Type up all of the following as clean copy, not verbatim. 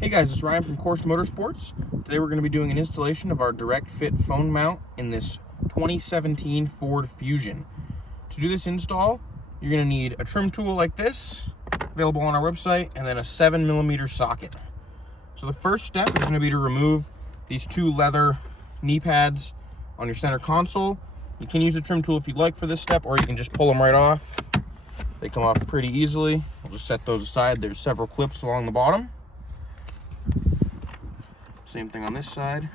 Hey guys, it's Ryan from Course Motorsports. Today we're going to be doing an installation of our direct fit phone mount in this 2017 Ford Fusion. To do this install, you're going to need a trim tool like this, available on our website, and then a 7mm socket. So the first step is going to be to remove these two leather knee pads on your center console. You can use a trim tool if you'd like for this step, or you can just pull them right off. They come off pretty easily. We'll just set those aside. There's several clips along the bottom. Same thing on this side.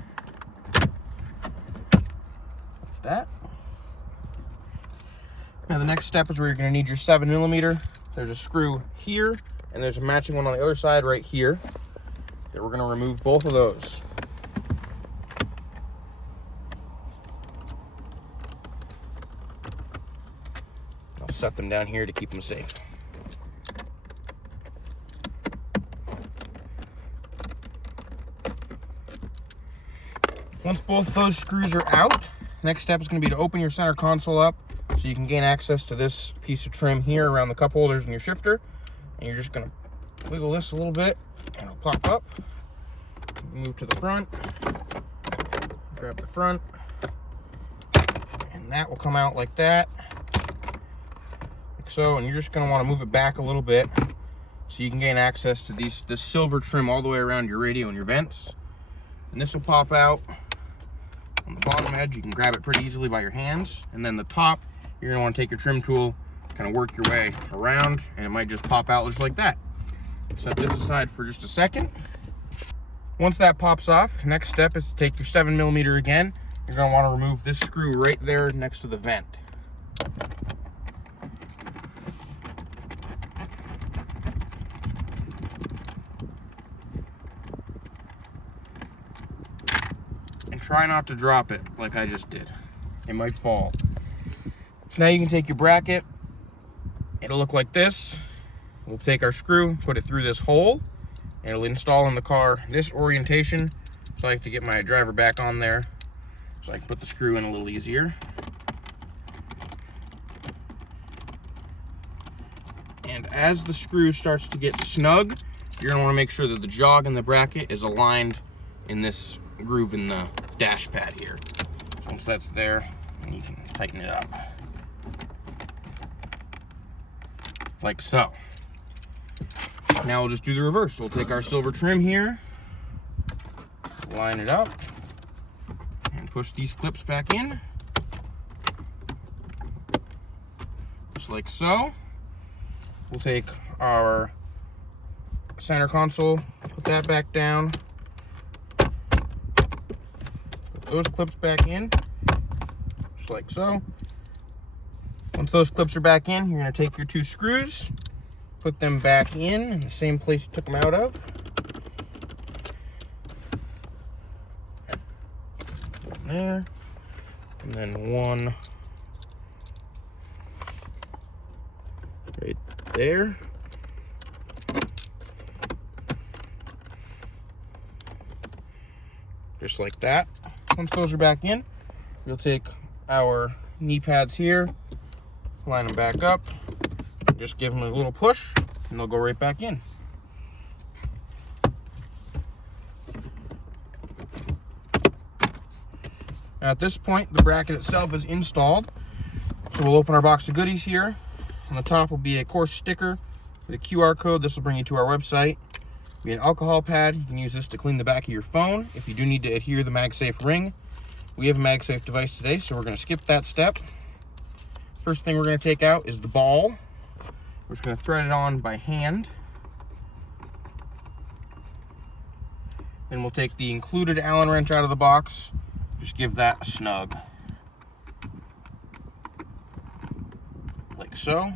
Like that. Now the next step is where you're going to need your 7mm. There's a screw here, and there's a matching one on the other side right here. That we're going to remove both of those. I'll set them down here to keep them safe. Once both those screws are out, next step is going to be to open your center console up so you can gain access to this piece of trim here around the cup holders in your shifter. And you're just going to wiggle this a little bit and it'll pop up. Move to the front, grab the front, and that will come out like that, like so. And you're just going to want to move it back a little bit so you can gain access to this silver trim all the way around your radio and your vents. And this will pop out. On the bottom edge, you can grab it pretty easily by your hands. And then the top, you're going to want to take your trim tool, kind of work your way around, and it might just pop out just like that. Set this aside for just a second. Once that pops off, next step is to take your 7mm again. You're going to want to remove this screw right there next to the vent. And try not to drop it like I just did. It might fall. So now you can take your bracket. It'll look like this. We'll take our screw, put it through this hole, and it'll install in the car this orientation. So I like to get my driver back on there so I can put the screw in a little easier. And as the screw starts to get snug, you're going to want to make sure that the jog in the bracket is aligned in this groove in the dash pad here. So once that's there, you can tighten it up like so. Now we'll just do the reverse. We'll take our silver trim here, line it up, and push these clips back in just like so. We'll take our center console, put that back down, those clips back in, just like so. Once those clips are back in, you're going to take your two screws, put them back in the same place you took them out of. There. And then one right there. Just like that. Once those are back in, we'll take our knee pads here, line them back up, just give them a little push, and they'll go right back in. Now at this point, the bracket itself is installed, so we'll open our box of goodies here. On the top will be a course sticker with a QR code. This will bring you to our website. Be an alcohol pad. You can use this to clean the back of your phone if you do need to adhere the MagSafe ring. We have a MagSafe device today, so we're going to skip that step. First thing we're going to take out is the ball. We're just going to thread it on by hand. Then we'll take the included Allen wrench out of the box. Just give that a snug. Like so.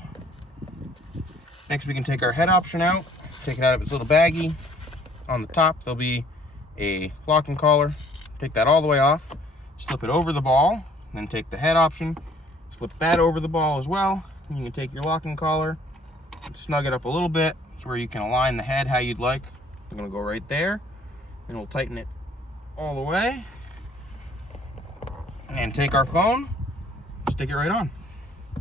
Next we can take our head option out. Take it out of its little baggie. On the top there'll be a locking collar. Take that all the way off. Slip it over the ball. Then take the head option. Slip that over the ball as well. And you can take your locking collar and snug it up a little bit so where you can align the head how you'd like. I'm going to go right there. And we'll tighten it all the way. And take our phone, stick it right on.